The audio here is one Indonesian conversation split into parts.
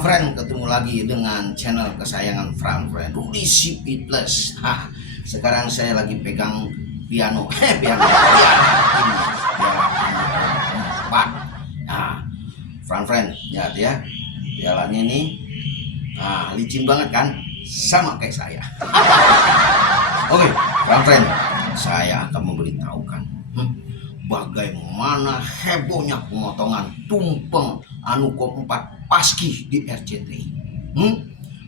Friend, ketemu lagi dengan channel kesayangan Friend Rudy CP Plus. Sekarang saya lagi pegang piano, piano ini, empat. Nah, Friend, lihat ya, pialanya nih, licin banget kan, sama kayak saya. Oke, Friend, saya akan memberitahukan bagaimana hebohnya pemotongan tumpeng Anuko 4 Paskih di RCTI.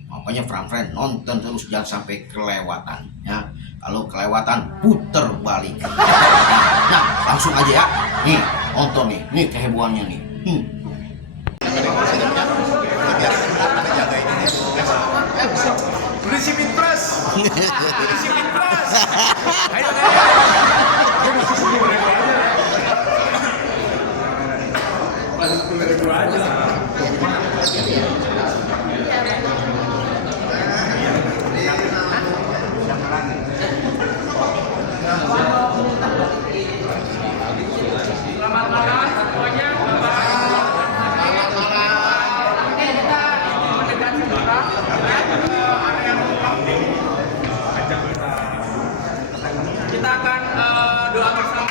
Makanya Friend nonton terus, jangan sampai kelewatan ya. Kalau kelewatan puter balik. Nah, langsung aja ya. Nih, nonton nih kehebohannya nih. Rudy CP Plus. Rudy CP Plus. Ayo. Masih 10.000 aja. Selamat malam semuanya. Selamat malam. Oke, kita mendekati sebentar. Kita akan doa bersama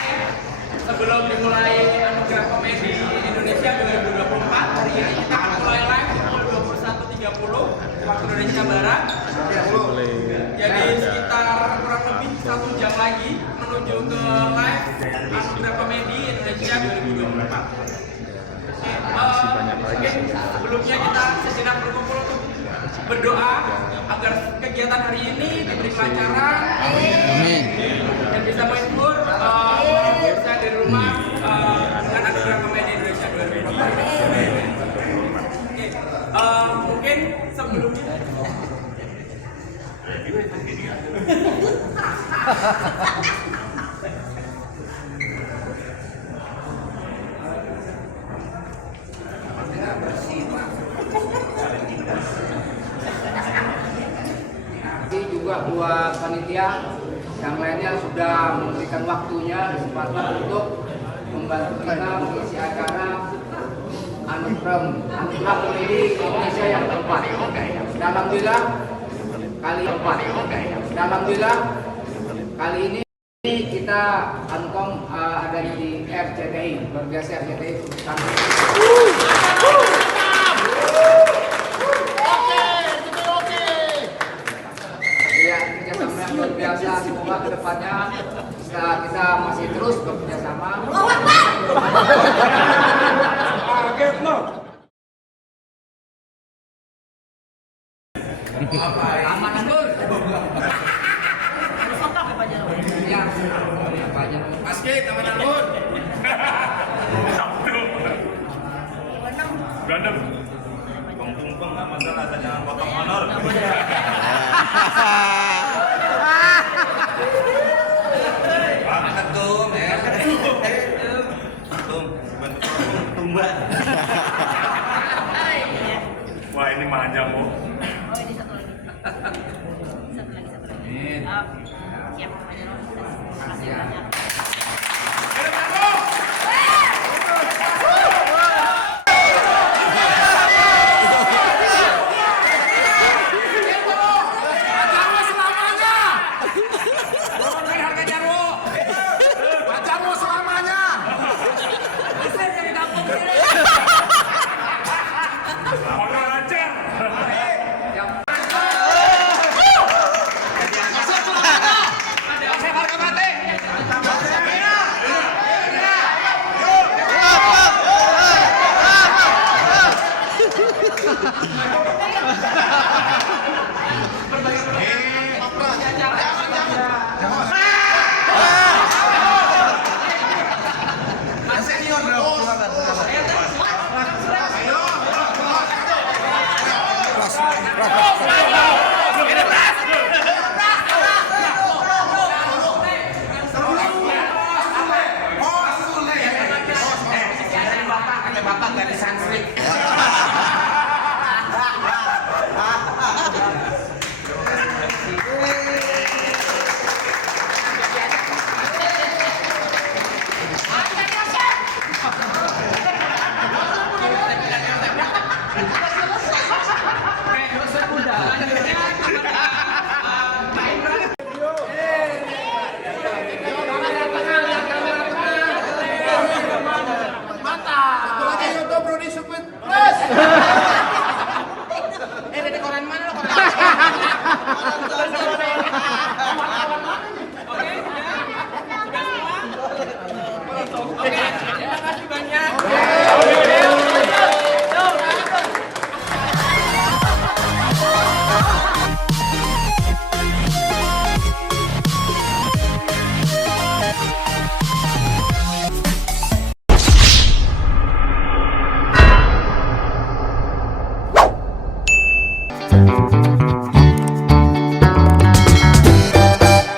sebelum dimulai Anugerah Komedi Indonesia 2024. Hari ini kita akan mulai live pukul 21.30 waktu Indonesia Barat. Jadi sekitar kurang lebih 1 jam lagi menuju ke live Anugerah Komedi Indonesia 2024. Oke, sebelumnya kita sejenak berkumpul untuk berdoa agar kegiatan hari ini diberi kelancaran dan bisa menghibur pemirsa di rumah dengan Anugerah Komedi Indonesia 2024. Oke, mungkin sebelumnya juga buat panitia yang lainnya sudah memberikan waktunya kesempatan untuk membantu kita mengisi acara Anugerah Komedi Indonesia yang keempat. Alhamdulillah kali ini kita Ankom ada di RCTI, luar biasa RCTI. Ya, kerjasama yang luar biasa. Semoga kedepannya kita masih terus bekerjasama. Aman Anggur. Ya, banyak. Paskih teman Anggur. Gandem. Tumpeng nggak masalah, jangan potong honor. Ketum ya. Tumba. Wah, ini manja Bu. Oh, ini satu lagi. Satu lagi. Siap, Pak Terima kasih banyak.